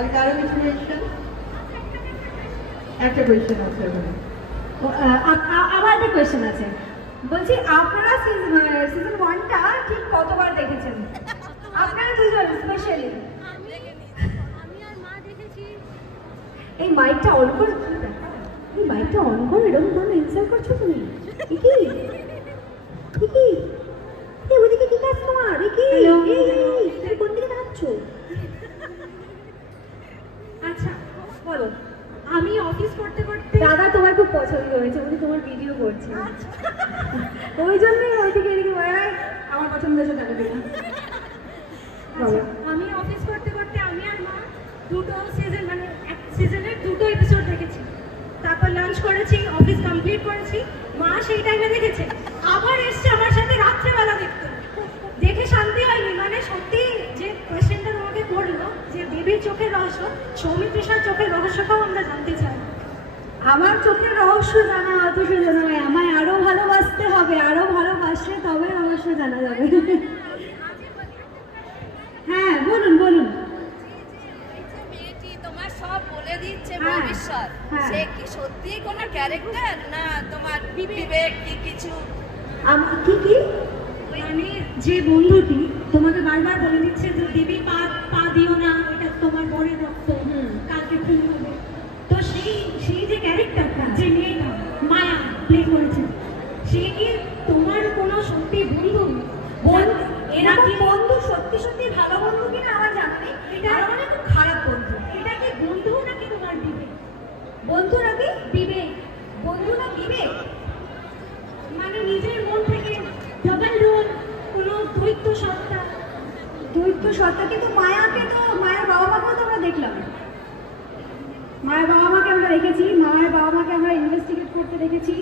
আর কারো কিছু কোয়েশ্চেন? একটা কোয়েশ্চেন আছে ওখানে। আমার একটা কোয়েশ্চেন আছে, বলছি আপনারা সিজন 1টা ঠিক কতবার দেখেছেন? আপনারা দুজন স্পেশালি। এই মাইকটা অন করে, এই মাইকটা অন করে এরকম কোনো ইনসাল্ট করছো তুমি? কি ওদিকে কি কাজ তোমার? তুমি কোন দিকে দাঁড়াচ্ছ? আচ্ছা বলো। আমি অফিস করতে করতে দাদা তোমার খুব পছন্দ হয়েছে, উনি তোমার ভিডিও করছে, ওই জন্যই ওইদিকে এদিকে আমার পছন্দ হয়েছে দাদা দিকে। আমি অফিস করতে করতে আমি আর মা দুটো সিজন, মানে এক সিজনের দুটো এপিসোড দেখেছি, তারপর লাঞ্চ করেছি, অফিস কমপ্লিট করেছি, মা সেই টাইমে দেখেছে, আবার এসছে আমার সাথে রাত্রেবেলা দেখতে, দেখে শান্তি হয়নি। মানে সত্যি যে কোয়েশ্চেনটা তোমাকে করলো যে দেবীর চোখের রহস্য, সৌমিত্রিষার চোখের রহস্যটাও আমরা জানতে চাই। আমার চোখের রহস্য জানা অত সোজা নয়, আমায় আরো ভালোবাসতে হবে, আরো ভালোবাসলে তবে রহস্য জানা যাবে। হ্যাঁ বলুন বলুন। তোমার সব বলে দিচ্ছে ভবিষ্যৎ, সে কি সত্যি কোনো ক্যারেক্টার না তোমার বিবেক কি কিছু? কি মানে যে বন্ধুটি তোমাকে বারবার বলে দিচ্ছে যে দেবী পা দিও না, এটা তোমার বরের রক্ত, কালকে খুন হবে, তো সেই যে ক্যারেক্টারটা, যে মেয়েটা মায়া প্লে করেছে, সে কি তোমার কোনো সত্যি বন্ধু? এরা কি বন্ধু সত্যি সত্যি ভালো বন্ধু কিনা আমার জানা নেই, এটা মানে খুব খারাপ বন্ধু। এটা কি বন্ধু নাকি তোমার বিবেক? বন্ধু নাকি বিবেক? বন্ধু না বিবেক, মানে নিজের মন থেকে ডাবল রোল, কোনো দ্বৈত সত্তা। কিন্তু মায়াকে তো, মায়ের বাবা মাকেও তো আমরা দেখলাম, মায়ের বাবা মাকে আমরা দেখেছি, মায়ের বাবা মাকে আমরা ইনভেস্টিগেট করতে দেখেছি,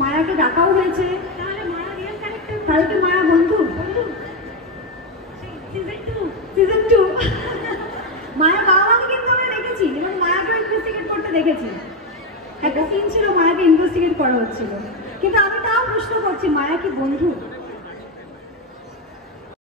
মায়াকে ডাকাও হয়েছে, তাহলে মায়া রিয়েল ক্যারেক্টার, তাহলে কি মায়া বন্ধু? সিজন 2 মায়ের বাবা মাকে কিন্তু আমরা দেখেছি এবং মায়াকে ইনভেস্টিগেট করতে দেখেছি, একটা সিন ছিল মায়াকে ইনভেস্টিগেট করা হচ্ছিল, কিন্তু আমি তাও প্রশ্ন করছি মায়া কি বন্ধু?